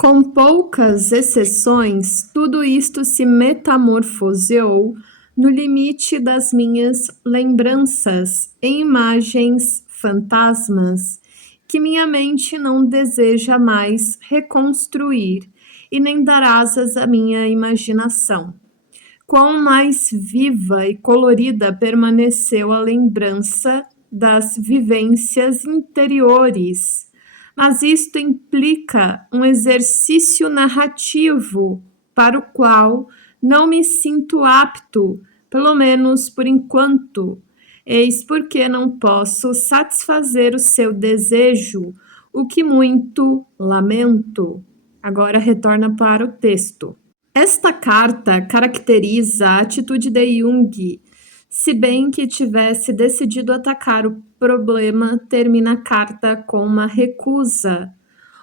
Com poucas exceções, tudo isto se metamorfoseou no limite das minhas lembranças em imagens fantasmas que minha mente não deseja mais reconstruir e nem dar asas à minha imaginação. Quão mais viva e colorida permaneceu a lembrança das vivências interiores, mas isto implica um exercício narrativo para o qual não me sinto apto, pelo menos por enquanto. Eis porque não posso satisfazer o seu desejo, o que muito lamento. Agora retorna para o texto. Esta carta caracteriza a atitude de Jung. Se bem que tivesse decidido atacar o problema, termina a carta com uma recusa.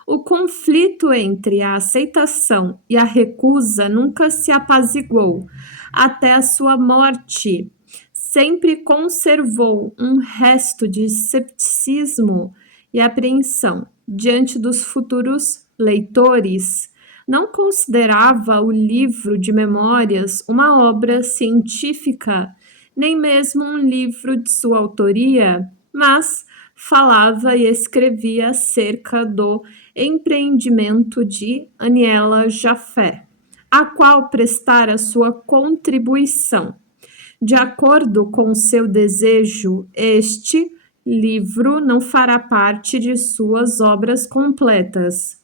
O conflito entre a aceitação e a recusa nunca se apaziguou até a sua morte. Sempre conservou um resto de cepticismo e apreensão diante dos futuros leitores. Não considerava o livro de memórias uma obra científica, nem mesmo um livro de sua autoria, mas falava e escrevia acerca do empreendimento de Aniela Jaffe, a qual prestara sua contribuição. De acordo com seu desejo, este livro não fará parte de suas obras completas.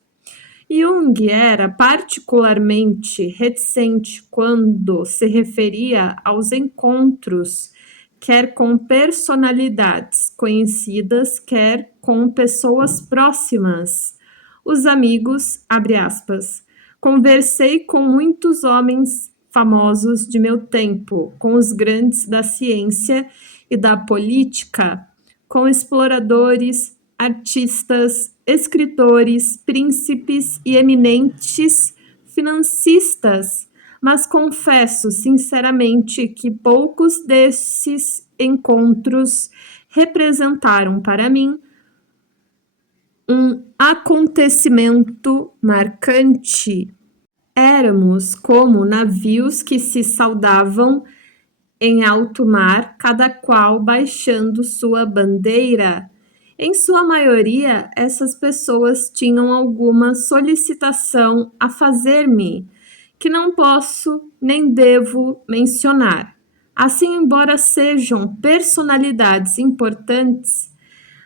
Jung era particularmente reticente quando se referia aos encontros, quer com personalidades conhecidas, quer com pessoas próximas. Os amigos, abre aspas, conversei com muitos homens famosos de meu tempo, com os grandes da ciência e da política, com exploradores, artistas, escritores, príncipes e eminentes financistas, mas confesso sinceramente que poucos desses encontros representaram para mim um acontecimento marcante. Éramos como navios que se saudavam em alto mar, cada qual baixando sua bandeira. Em sua maioria, essas pessoas tinham alguma solicitação a fazer-me, que não posso nem devo mencionar. Assim, embora sejam personalidades importantes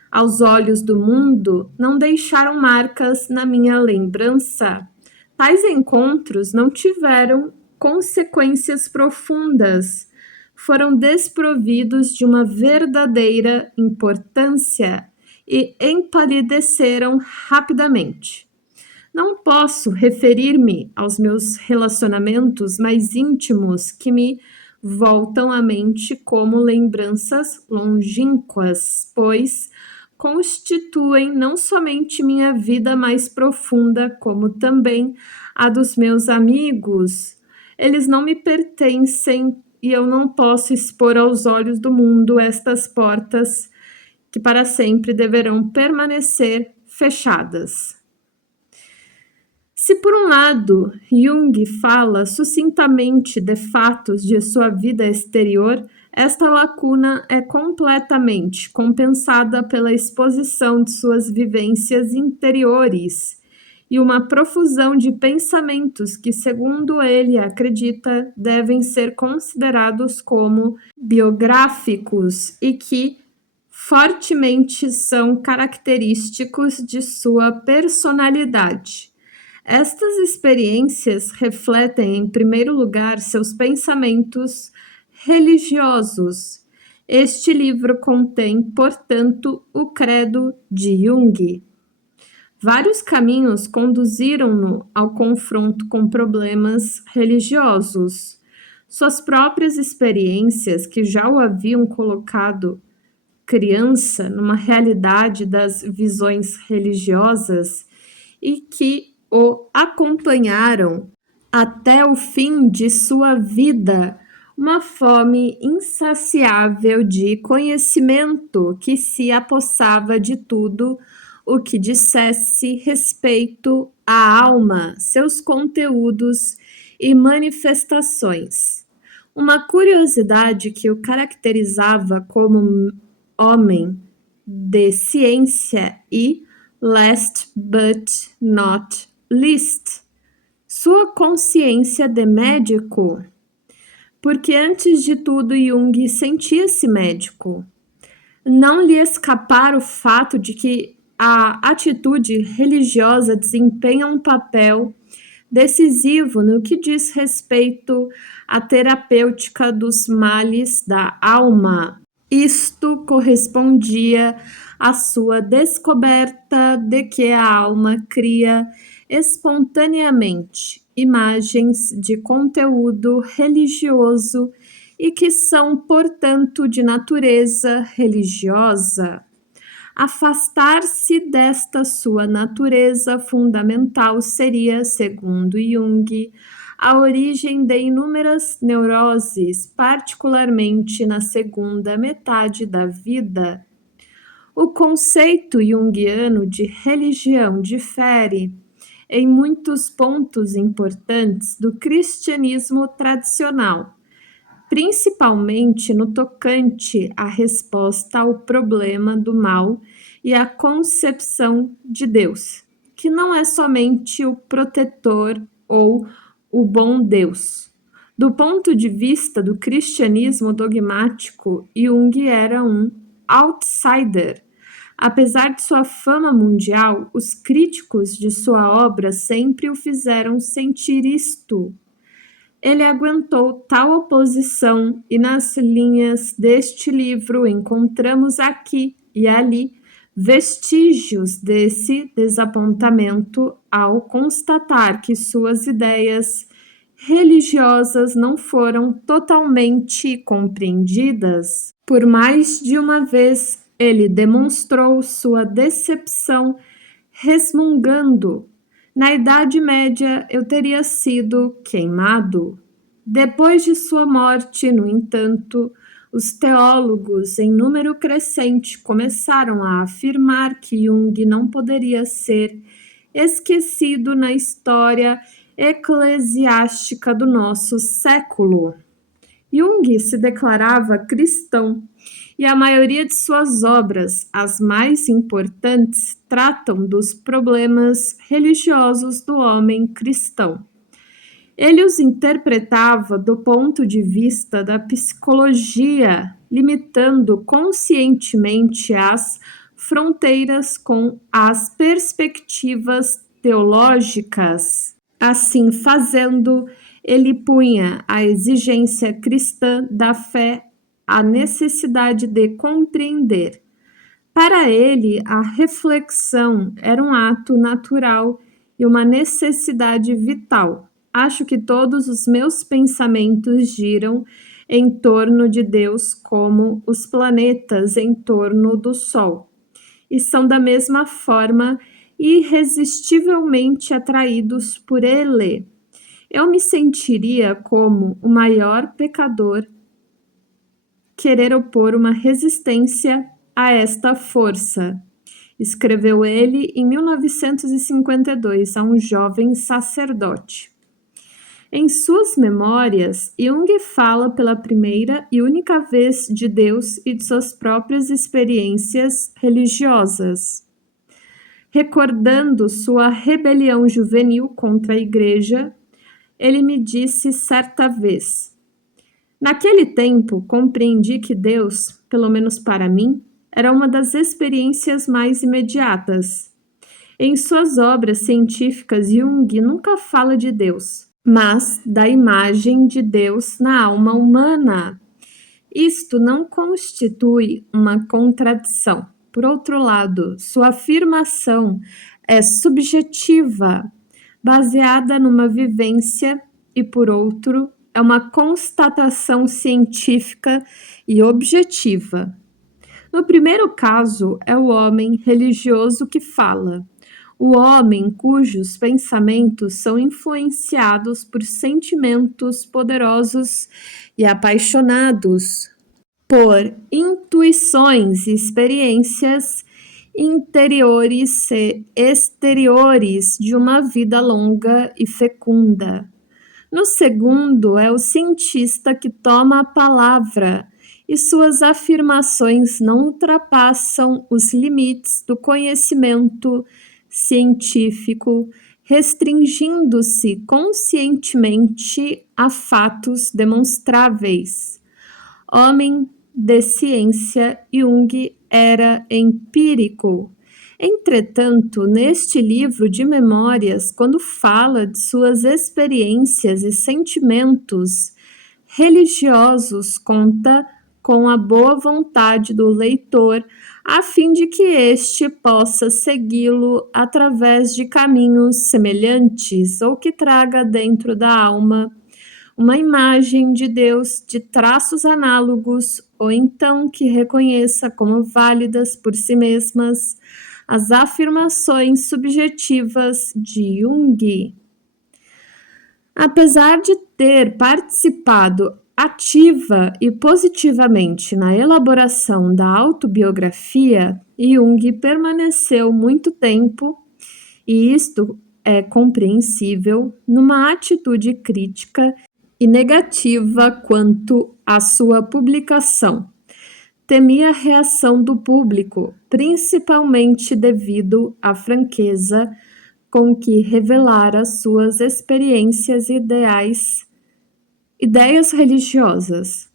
aos olhos do mundo, não deixaram marcas na minha lembrança. Tais encontros não tiveram consequências profundas, foram desprovidos de uma verdadeira importância e empalideceram rapidamente. Não posso referir-me aos meus relacionamentos mais íntimos que me voltam à mente como lembranças longínquas, pois constituem não somente minha vida mais profunda, como também a dos meus amigos. Eles não me pertencem e eu não posso expor aos olhos do mundo estas portas que para sempre deverão permanecer fechadas. Se por um lado Jung fala sucintamente de fatos de sua vida exterior, esta lacuna é completamente compensada pela exposição de suas vivências interiores e uma profusão de pensamentos que, segundo ele acredita, devem ser considerados como biográficos e que fortemente são característicos de sua personalidade. Estas experiências refletem, em primeiro lugar, seus pensamentos religiosos. Este livro contém, portanto, o credo de Jung. Vários caminhos conduziram-no ao confronto com problemas religiosos. Suas próprias experiências, que já o haviam colocado criança numa realidade das visões religiosas e que o acompanharam até o fim de sua vida, uma fome insaciável de conhecimento que se apossava de tudo o que dissesse respeito a alma, seus conteúdos e manifestações. Uma curiosidade que o caracterizava como homem de ciência e, last but not least, sua consciência de médico, porque antes de tudo Jung sentia-se médico. Não lhe escapara o fato de que a atitude religiosa desempenha um papel decisivo no que diz respeito à terapêutica dos males da alma. Isto correspondia à sua descoberta de que a alma cria espontaneamente imagens de conteúdo religioso e que são, portanto, de natureza religiosa. Afastar-se desta sua natureza fundamental seria, segundo Jung, a origem de inúmeras neuroses, particularmente na segunda metade da vida. O conceito junguiano de religião difere, em muitos pontos importantes, do cristianismo tradicional, principalmente no tocante à resposta ao problema do mal e à concepção de Deus, que não é somente o protetor ou o bom Deus. Do ponto de vista do cristianismo dogmático, Jung era um outsider. Apesar de sua fama mundial, os críticos de sua obra sempre o fizeram sentir isto. Ele aguentou tal oposição e nas linhas deste livro encontramos aqui e ali vestígios desse desapontamento ao constatar que suas ideias religiosas não foram totalmente compreendidas. Por mais de uma vez, ele demonstrou sua decepção resmungando: na Idade Média eu teria sido queimado. Depois de sua morte, no entanto, os teólogos em número crescente começaram a afirmar que Jung não poderia ser esquecido na história eclesiástica do nosso século. Jung se declarava cristão e a maioria de suas obras, as mais importantes, tratam dos problemas religiosos do homem cristão. Ele os interpretava do ponto de vista da psicologia, limitando conscientemente as fronteiras com as perspectivas teológicas. Assim fazendo, ele punha a exigência cristã da fé à necessidade de compreender. Para ele, a reflexão era um ato natural e uma necessidade vital. Acho que todos os meus pensamentos giram em torno de Deus como os planetas em torno do Sol, e são da mesma forma irresistivelmente atraídos por ele. Eu me sentiria como o maior pecador querer opor uma resistência a esta força, escreveu ele em 1952 a um jovem sacerdote. Em suas memórias, Jung fala pela primeira e única vez de Deus e de suas próprias experiências religiosas. Recordando sua rebelião juvenil contra a igreja, ele me disse certa vez: naquele tempo, compreendi que Deus, pelo menos para mim, era uma das experiências mais imediatas. Em suas obras científicas, Jung nunca fala de Deus, mas da imagem de Deus na alma humana. Isto não constitui uma contradição. Por outro lado, sua afirmação é subjetiva, baseada numa vivência, e por outro, é uma constatação científica e objetiva. No primeiro caso, é o homem religioso que fala, o homem cujos pensamentos são influenciados por sentimentos poderosos e apaixonados, por intuições e experiências, interiores e exteriores de uma vida longa e fecunda. No segundo, é o cientista que toma a palavra e suas afirmações não ultrapassam os limites do conhecimento científico, restringindo-se conscientemente a fatos demonstráveis. Homem de ciência, Jung era empírico. Entretanto, neste livro de memórias, quando fala de suas experiências e sentimentos religiosos, conta com a boa vontade do leitor, a fim de que este possa segui-lo através de caminhos semelhantes ou que traga dentro da alma uma imagem de Deus de traços análogos, ou então que reconheça como válidas por si mesmas as afirmações subjetivas de Jung. Apesar de ter participado ativa e positivamente na elaboração da autobiografia, Jung permaneceu muito tempo, e isto é compreensível, numa atitude crítica e negativa quanto à sua publicação. Temia a reação do público, principalmente devido à franqueza com que revelara suas experiências e ideias religiosas.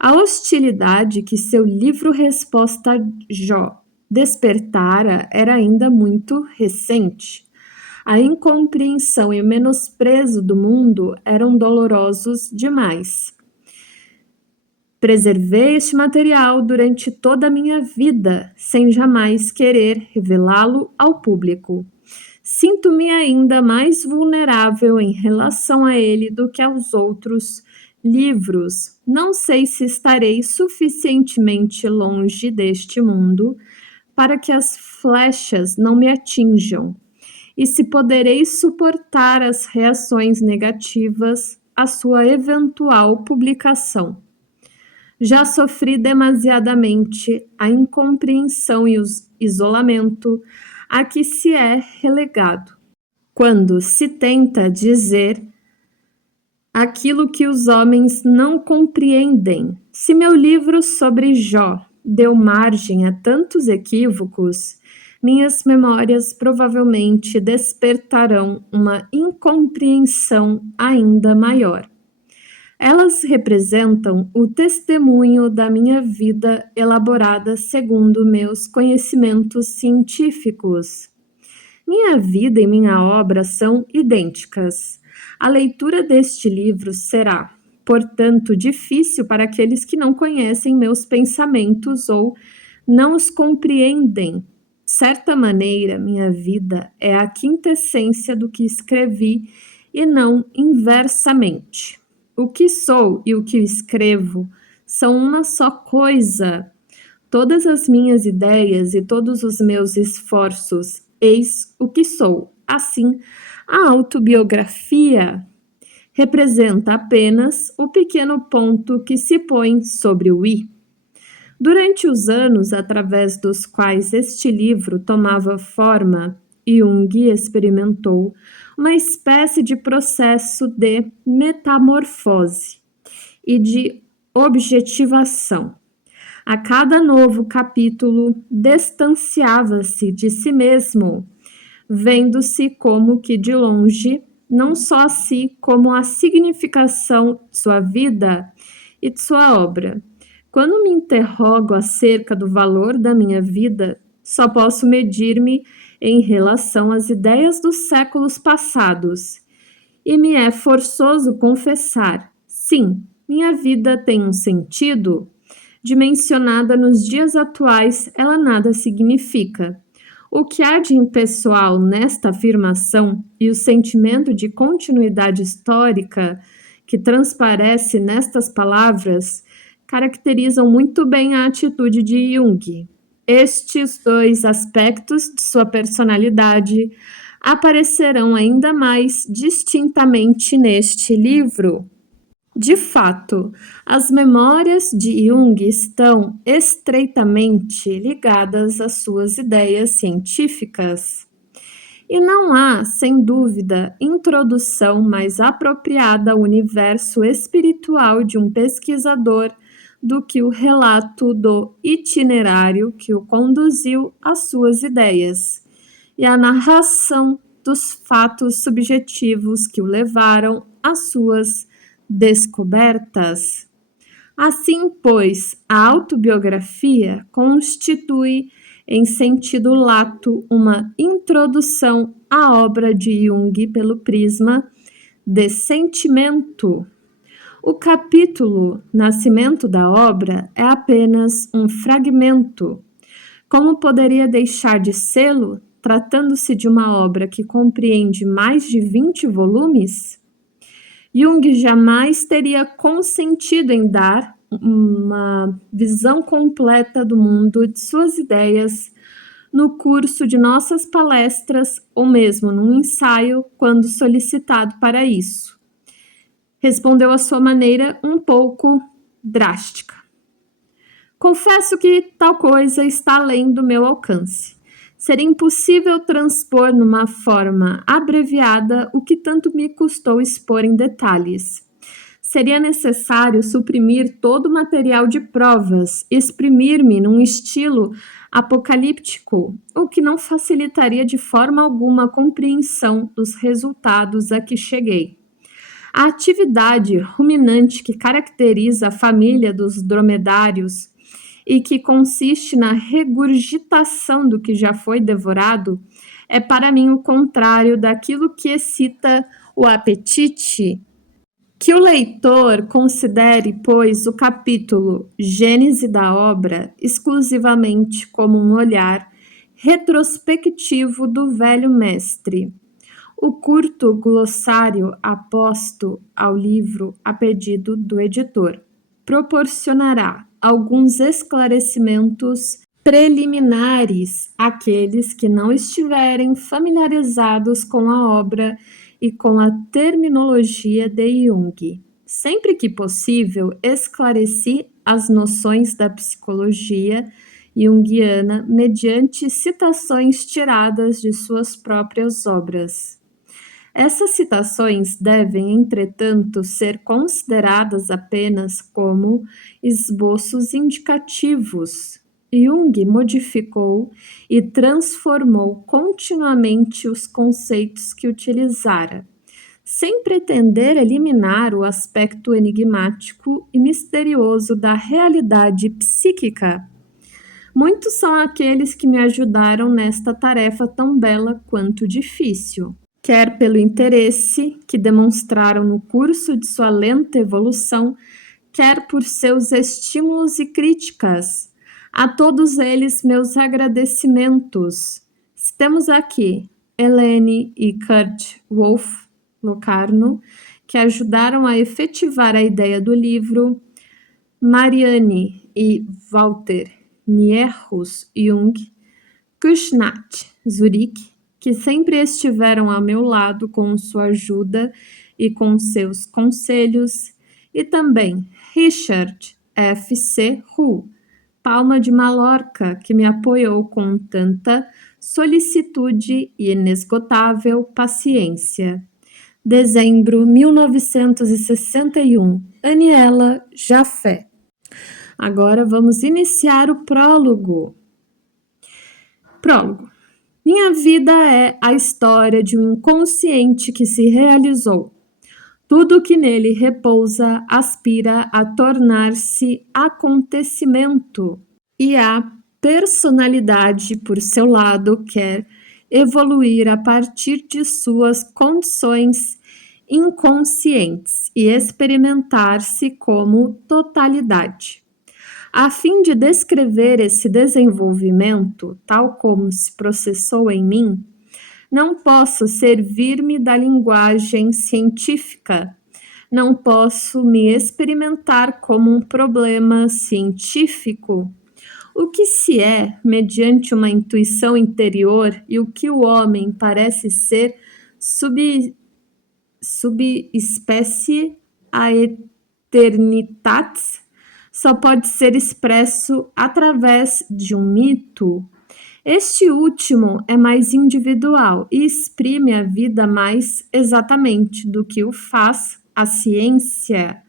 A hostilidade que seu livro Resposta a Jó despertara era ainda muito recente. A incompreensão e o menosprezo do mundo eram dolorosos demais. Preservei este material durante toda a minha vida, sem jamais querer revelá-lo ao público. Sinto-me ainda mais vulnerável em relação a ele do que aos outros livros. Não sei se estarei suficientemente longe deste mundo para que as flechas não me atinjam, e se poderei suportar as reações negativas à sua eventual publicação. Já sofri demasiadamente a incompreensão e o isolamento a que se é relegado, quando se tenta dizer aquilo que os homens não compreendem. Se meu livro sobre Jó deu margem a tantos equívocos, minhas memórias provavelmente despertarão uma incompreensão ainda maior. Elas representam o testemunho da minha vida elaborada segundo meus conhecimentos científicos. Minha vida e minha obra são idênticas. A leitura deste livro será, portanto, difícil para aqueles que não conhecem meus pensamentos ou não os compreendem. De certa maneira, minha vida é a quintessência do que escrevi e não inversamente. O que sou e o que escrevo são uma só coisa. Todas as minhas ideias e todos os meus esforços, eis o que sou. Assim, a autobiografia representa apenas o pequeno ponto que se põe sobre o i. Durante os anos através dos quais este livro tomava forma, Jung experimentou uma espécie de processo de metamorfose e de objetivação. A cada novo capítulo, distanciava-se de si mesmo, vendo-se como que de longe, não só a si, como a significação de sua vida e de sua obra. Quando me interrogo acerca do valor da minha vida, só posso medir-me em relação às ideias dos séculos passados, e me é forçoso confessar, sim, minha vida tem um sentido. Dimensionada nos dias atuais, ela nada significa. O que há de impessoal nesta afirmação e o sentimento de continuidade histórica que transparece nestas palavras caracterizam muito bem a atitude de Jung. Estes dois aspectos de sua personalidade aparecerão ainda mais distintamente neste livro. De fato, as memórias de Jung estão estreitamente ligadas às suas ideias científicas. E não há, sem dúvida, introdução mais apropriada ao universo espiritual de um pesquisador do que o relato do itinerário que o conduziu às suas ideias e a narração dos fatos subjetivos que o levaram às suas descobertas. Assim, pois, a autobiografia constitui, em sentido lato, uma introdução à obra de Jung pelo prisma de sentimento. O capítulo Nascimento da obra é apenas um fragmento. Como poderia deixar de sê-lo, tratando-se de uma obra que compreende mais de 20 volumes? Jung jamais teria consentido em dar uma visão completa do mundo de suas ideias no curso de nossas palestras ou mesmo num ensaio quando solicitado para isso. Respondeu à sua maneira um pouco drástica. Confesso que tal coisa está além do meu alcance. Seria impossível transpor numa forma abreviada o que tanto me custou expor em detalhes. Seria necessário suprimir todo o material de provas, exprimir-me num estilo apocalíptico, o que não facilitaria de forma alguma a compreensão dos resultados a que cheguei. A atividade ruminante que caracteriza a família dos dromedários e que consiste na regurgitação do que já foi devorado, é para mim o contrário daquilo que excita o apetite. Que o leitor considere, pois, o capítulo Gênese da obra exclusivamente como um olhar retrospectivo do velho mestre. O curto glossário aposto ao livro a pedido do editor proporcionará alguns esclarecimentos preliminares àqueles que não estiverem familiarizados com a obra e com a terminologia de Jung. Sempre que possível, esclareci as noções da psicologia junguiana mediante citações tiradas de suas próprias obras. Essas citações devem, entretanto, ser consideradas apenas como esboços indicativos. Jung modificou e transformou continuamente os conceitos que utilizara, sem pretender eliminar o aspecto enigmático e misterioso da realidade psíquica. Muitos são aqueles que me ajudaram nesta tarefa tão bela quanto difícil. Quer pelo interesse que demonstraram no curso de sua lenta evolução, quer por seus estímulos e críticas. A todos eles meus agradecimentos. Temos aqui Helene e Kurt Wolff Locarno, que ajudaram a efetivar a ideia do livro, Marianne e Walter Nierhus Jung, Kushnat Zurich, que sempre estiveram ao meu lado com sua ajuda e com seus conselhos, e também Richard F. C. Hu, Palma de Mallorca, que me apoiou com tanta solicitude e inesgotável paciência. Dezembro 1961, Aniela Jafé. Agora vamos iniciar o prólogo. Prólogo. Minha vida é a história de um inconsciente que se realizou. Tudo que nele repousa aspira a tornar-se acontecimento, e a personalidade, por seu lado, quer evoluir a partir de suas condições inconscientes e experimentar-se como totalidade. A fim de descrever esse desenvolvimento, tal como se processou em mim, não posso servir-me da linguagem científica, não posso me experimentar como um problema científico. O que se é, mediante uma intuição interior, e o que o homem parece ser subespécie eternitatis só pode ser expresso através de um mito. Este último é mais individual e exprime a vida mais exatamente do que o faz a ciência,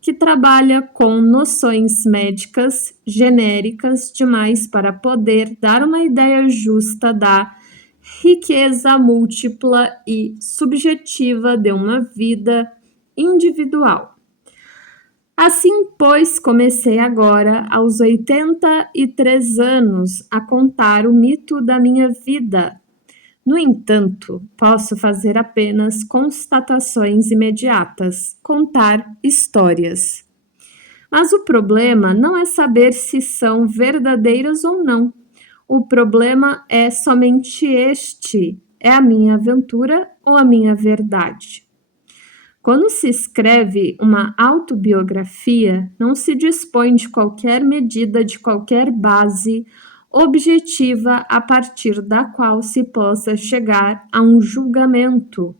que trabalha com noções médicas genéricas demais para poder dar uma ideia justa da riqueza múltipla e subjetiva de uma vida individual. Assim, pois, comecei agora, aos 83 anos, a contar o mito da minha vida. No entanto, posso fazer apenas constatações imediatas, contar histórias. Mas o problema não é saber se são verdadeiras ou não. O problema é somente este: é a minha aventura ou a minha verdade? Quando se escreve uma autobiografia, não se dispõe de qualquer medida, de qualquer base objetiva a partir da qual se possa chegar a um julgamento.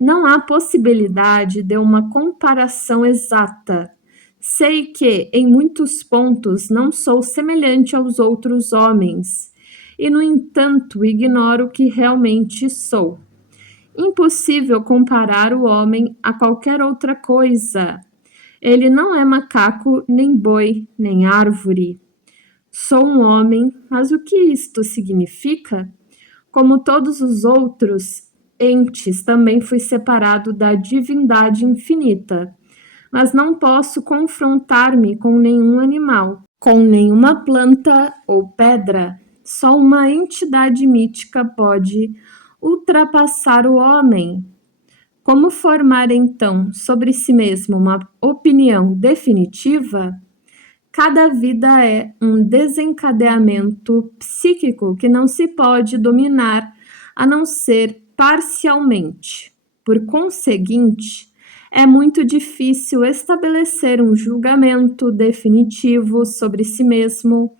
Não há possibilidade de uma comparação exata. Sei que, em muitos pontos, não sou semelhante aos outros homens, e, no entanto, ignoro que realmente sou. Impossível comparar o homem a qualquer outra coisa. Ele não é macaco, nem boi, nem árvore. Sou um homem, mas o que isto significa? Como todos os outros entes, também fui separado da divindade infinita, mas não posso confrontar-me com nenhum animal, com nenhuma planta ou pedra. Só uma entidade mítica pode ultrapassar o homem. Como formar, então, sobre si mesmo uma opinião definitiva? Cada vida é um desencadeamento psíquico que não se pode dominar a não ser parcialmente. Por conseguinte, é muito difícil estabelecer um julgamento definitivo sobre si mesmo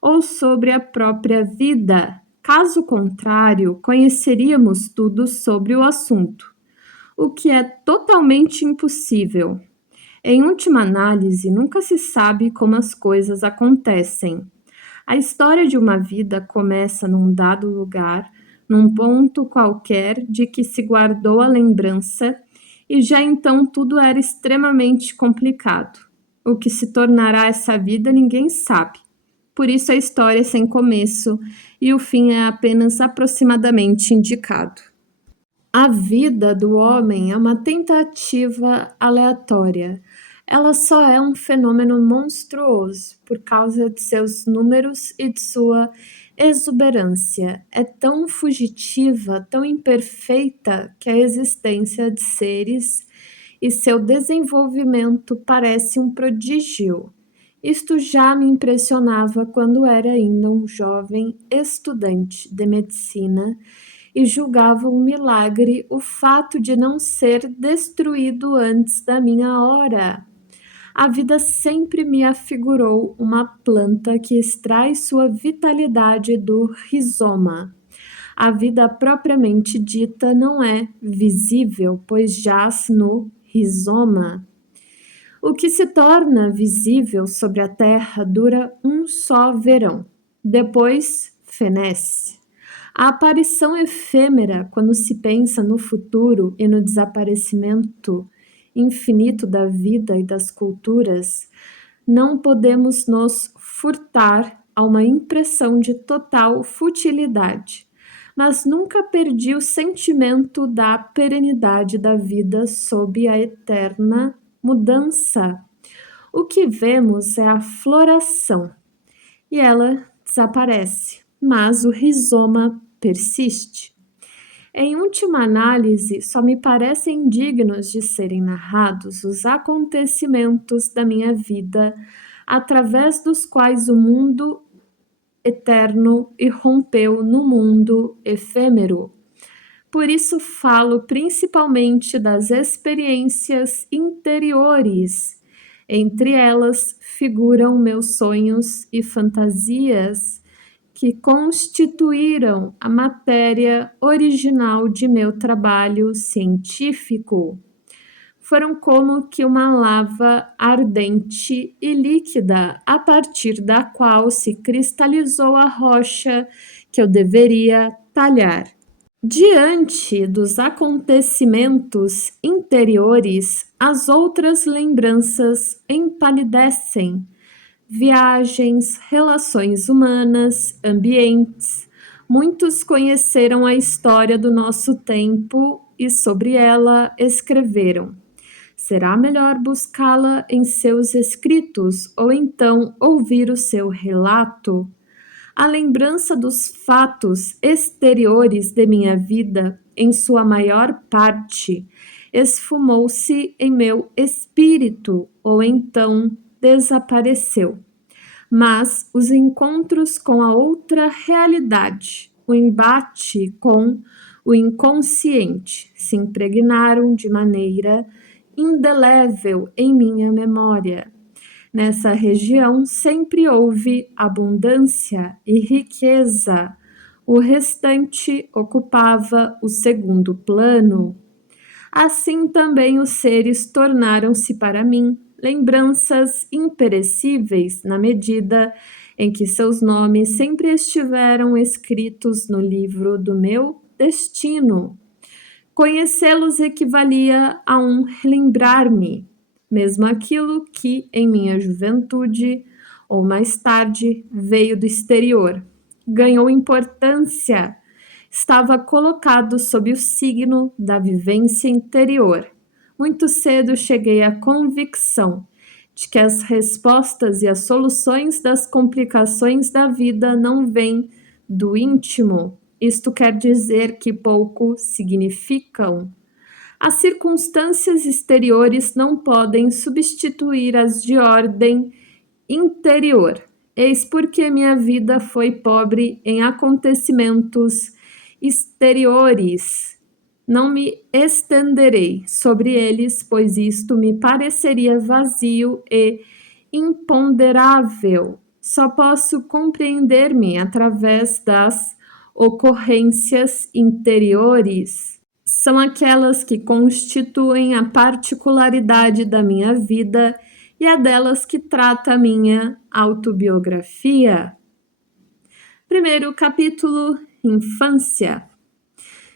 ou sobre a própria vida. Caso contrário, conheceríamos tudo sobre o assunto, o que é totalmente impossível. Em última análise, nunca se sabe como as coisas acontecem. A história de uma vida começa num dado lugar, num ponto qualquer de que se guardou a lembrança, e já então tudo era extremamente complicado. O que se tornará essa vida ninguém sabe. Por isso a história é sem começo e o fim é apenas aproximadamente indicado. A vida do homem é uma tentativa aleatória. Ela só é um fenômeno monstruoso por causa de seus números e de sua exuberância. É tão fugitiva, tão imperfeita, que a existência de seres e seu desenvolvimento parece um prodígio. Isto já me impressionava quando era ainda um jovem estudante de medicina e julgava um milagre o fato de não ser destruído antes da minha hora. A vida sempre me afigurou uma planta que extrai sua vitalidade do rizoma. A vida propriamente dita não é visível, pois jaz no rizoma. O que se torna visível sobre a terra dura um só verão, depois fenece. A aparição efêmera, quando se pensa no futuro e no desaparecimento infinito da vida e das culturas, não podemos nos furtar a uma impressão de total futilidade, mas nunca perdi o sentimento da perenidade da vida sob a eterna mudança. O que vemos é a floração, e ela desaparece, mas o rizoma persiste. Em última análise, só me parecem dignos de serem narrados os acontecimentos da minha vida, através dos quais o mundo eterno irrompeu no mundo efêmero. Por isso falo principalmente das experiências interiores. Entre elas figuram meus sonhos e fantasias, que constituíram a matéria original de meu trabalho científico. foram como que uma lava ardente e líquida, a partir da qual se cristalizou a rocha que eu deveria talhar. Diante dos acontecimentos interiores, as outras lembranças empalidecem. Viagens, relações humanas, ambientes. Muitos conheceram a história do nosso tempo e sobre ela escreveram. Será melhor buscá-la em seus escritos ou então ouvir o seu relato? A lembrança dos fatos exteriores de minha vida, em sua maior parte, esfumou-se em meu espírito ou então desapareceu. Mas os encontros com a outra realidade, o embate com o inconsciente, se impregnaram de maneira indelével em minha memória. Nessa região sempre houve abundância e riqueza. O restante ocupava o segundo plano. Assim também os seres tornaram-se para mim lembranças imperecíveis na medida em que seus nomes sempre estiveram escritos no livro do meu destino. Conhecê-los equivalia a um lembrar-me, mesmo aquilo que, em minha juventude ou mais tarde, veio do exterior. Ganhou importância, estava colocado sob o signo da vivência interior. Muito cedo cheguei à convicção de que as respostas e as soluções das complicações da vida não vêm do íntimo. Isto quer dizer que pouco significam. As circunstâncias exteriores não podem substituir as de ordem interior. Eis porque minha vida foi pobre em acontecimentos exteriores. Não me estenderei sobre eles, pois isto me pareceria vazio e imponderável. Só posso compreender-me através das ocorrências interiores. São aquelas que constituem a particularidade da minha vida e a delas que trata a minha autobiografia. Primeiro capítulo, Infância.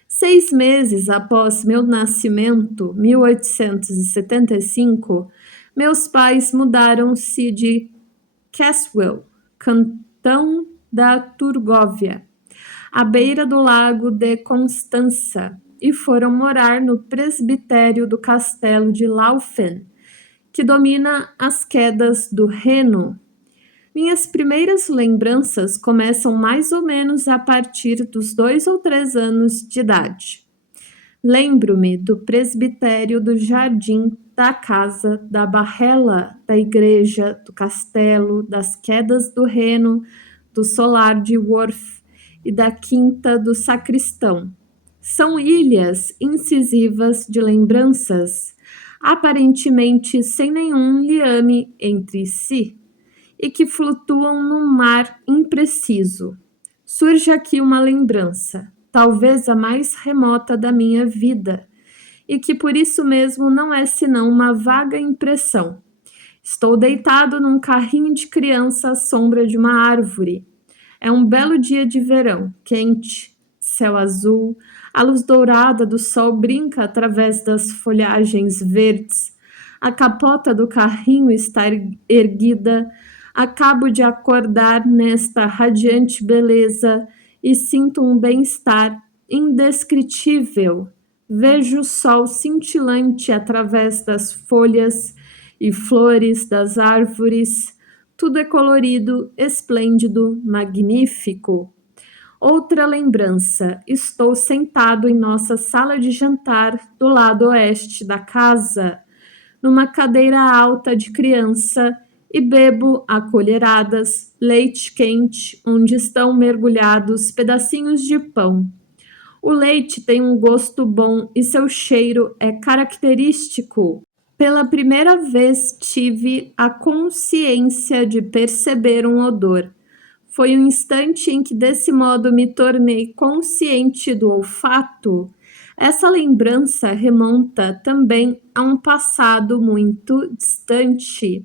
6 meses após meu nascimento, 1875, meus pais mudaram-se de Caswell, cantão da Turgóvia, à beira do lago de Constança, e foram morar no presbitério do castelo de Laufen, que domina as quedas do Reno. Minhas primeiras lembranças começam mais ou menos a partir dos 2 ou 3 anos de idade. Lembro-me do presbitério do jardim, da casa, da barrela, da igreja, do castelo, das quedas do Reno, do solar de Worth e da quinta do sacristão. São ilhas incisivas de lembranças, aparentemente sem nenhum liame entre si, e que flutuam num mar impreciso. Surge aqui uma lembrança, talvez a mais remota da minha vida, e que por isso mesmo não é senão uma vaga impressão. Estou deitado num carrinho de criança à sombra de uma árvore. É um belo dia de verão, quente, céu azul, a luz dourada do sol brinca através das folhagens verdes. A capota do carrinho está erguida. Acabo de acordar nesta radiante beleza e sinto um bem-estar indescritível. Vejo o sol cintilante através das folhas e flores das árvores. Tudo é colorido, esplêndido, magnífico. Outra lembrança: estou sentado em nossa sala de jantar do lado oeste da casa, numa cadeira alta de criança, e bebo a colheradas leite quente, onde estão mergulhados pedacinhos de pão. O leite tem um gosto bom e seu cheiro é característico. Pela primeira vez tive a consciência de perceber um odor. Foi um instante em que desse modo me tornei consciente do olfato. Essa lembrança remonta também a um passado muito distante.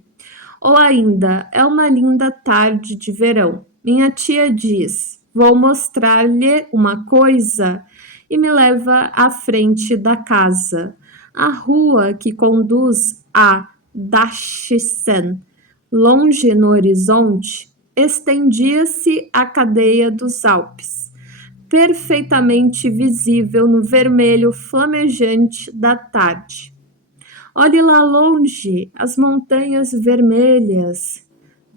Ou ainda, é uma linda tarde de verão. Minha tia diz: Vou mostrar-lhe uma coisa, e me leva à frente da casa. A rua que conduz a Dachshund, longe no horizonte, estendia-se a cadeia dos Alpes, perfeitamente visível no vermelho flamejante da tarde. Olhe lá longe, as montanhas vermelhas.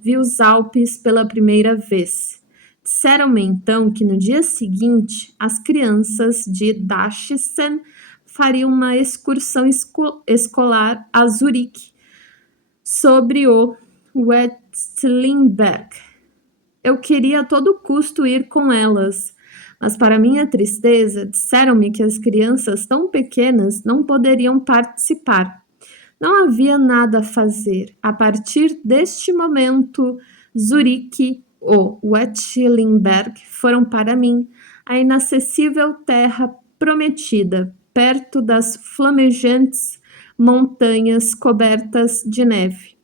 Vi os Alpes pela primeira vez. Disseram-me então que no dia seguinte as crianças de Dachshund fariam uma excursão escolar a Zurique sobre o Wetzlinberg. Eu queria a todo custo ir com elas, mas para minha tristeza disseram-me que as crianças tão pequenas não poderiam participar. Não havia nada a fazer. A partir deste momento, Zurique ou Wetzlinberg foram para mim a inacessível terra prometida, perto das flamejantes montanhas cobertas de neve.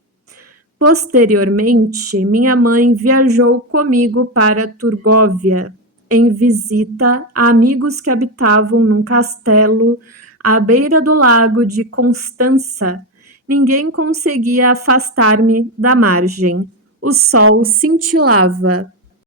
Posteriormente, minha mãe viajou comigo para Turgóvia, em visita a amigos que habitavam num castelo à beira do lago de Constança. Ninguém conseguia afastar-me da margem. O sol cintilava